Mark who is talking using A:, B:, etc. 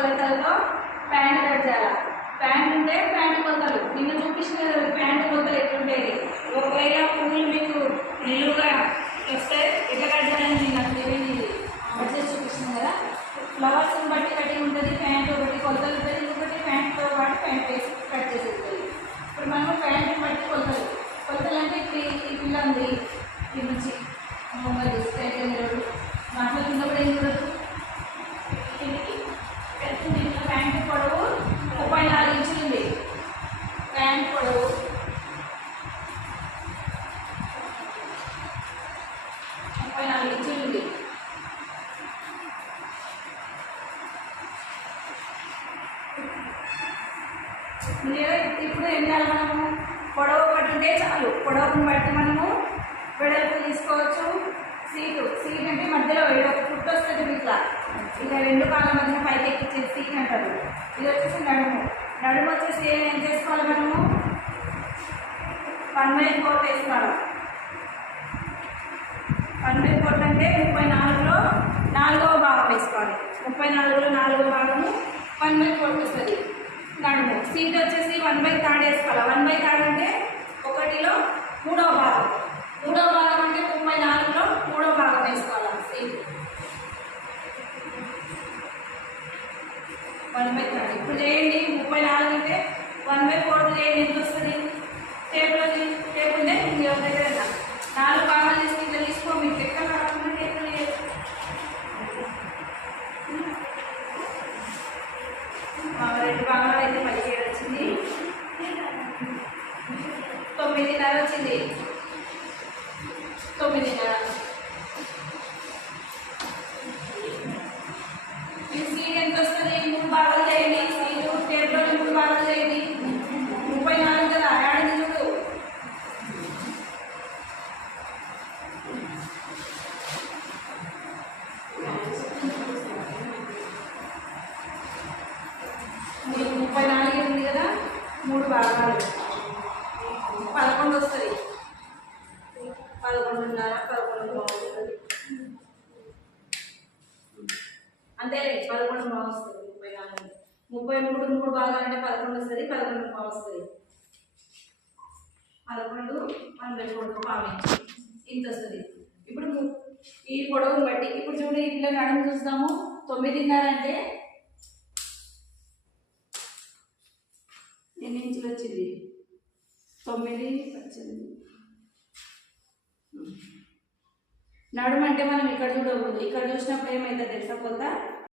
A: కొలతలతో pant cut చేయాలి pant ఉంటే ప్యాంట్ కొలతలు నిన్న చూపించిన ప్యాంట్ కొలతలు ఎట్లుంటాయి? ఒకవేళ పువ్వులు మీకు నిలువుగా వస్తే ఎట్లా కట్ చేయాలని నేను నాకు తెలియదు. కట్ చూపిస్తుంది కదా. ఫ్లవర్స్ని బట్టి కట్టి ఉంటుంది ప్యాంట్ ఒకటి కొలతలు ఉంటుంది ఇంకొకటి ప్యాంట్తో పాటు ప్యాంట్ వేసి కట్ చేసి ఉంటుంది. ఇప్పుడు మనం ప్యాంట్ని బట్టి కొలతలు. కొలతలు అంటే ఇప్పుడు ఈ పిల్ల ఉంది లేదా ఇప్పుడు ఏం చేయాలి మనము? పొడవు ఒకటి ఉంటే చాలు. పొడవుని బట్టి మనము వెడల్పు తీసుకోవచ్చు. సీటు సీట్ అంటే మధ్యలో ఏదో ఒక ఫుట్ వస్తుంది ఇట్లా. ఇక రెండు కాళ్ళ మధ్య పైకి ఎక్కించే సీట్ అంటారు. ఇది వచ్చేసి నడుము. నడుము వచ్చేసి ఏం ఏం చేసుకోవాలి మనము? వన్ బై ఫోర్ వేసుకోవాలి. వన్ బై ఫోర్ అంటే ముప్పై నాలుగులో నాలుగవ భాగం వేసుకోవాలి. ముప్పై నాలుగులో నాలుగవ భాగము. వన్ బై ఫోర్ వస్తుంది. నడుము. సీట్ వచ్చేసి వన్ బై థర్డ్ వేసుకోవాలి. వన్ బై థర్డ్ అంటే ఒకటిలో మూడో భాగం. మూడో భాగం అంటే ముప్పై నాలుగులో మూడో భాగం వేసుకోవాలి సీట్. వన్ బై థర్డ్ ఇప్పుడు చేయండి. ముప్పై నాలుగు అంటే వన్ బై ఫోర్ చేయండి. ఎంత వస్తుంది? టేబుల్ టేబుల్ ఉంటే నాలుగు భాగాలు తీసుకుని ఇట్లా తీసుకో మీకు ఎక్కడ కాకుండా టేబుల్ రెండు భాగాలు అయితే పదిహేడు వచ్చింది. తొమ్మిదిన్నర వచ్చింది. తొమ్మిదిన్నర. ఈ సీట్ ఎంత వస్తుంది? మూడు భాగాలు భాగాలు పదకొండు వస్తుంది. పదకొండున్నర పదకొండు బాగుంటుంది అంతేలే పదకొండు బాగా వస్తుంది ముప్పై నాలుగు ముప్పై మూడు మూడు భాగాలు అంటే పదకొండు వస్తుంది పదకొండు బాగా వస్తుంది. పదకొండు వన్ బై ఫోర్ ఇంత వస్తుంది. ఇప్పుడు ఈ పొడవును బట్టి ఇప్పుడు చూడు ఈ నడుము చూస్తాము. తొమ్మిదిన్నర అంటే ఎన్ని వచ్చింది తొమ్మిది పద్దెనిమిది నడుమంటే మనం ఇక్కడ చూడకూడదు. ఇక్కడ చూసినప్పుడు ఏమైతే తెలుసా కొత్త?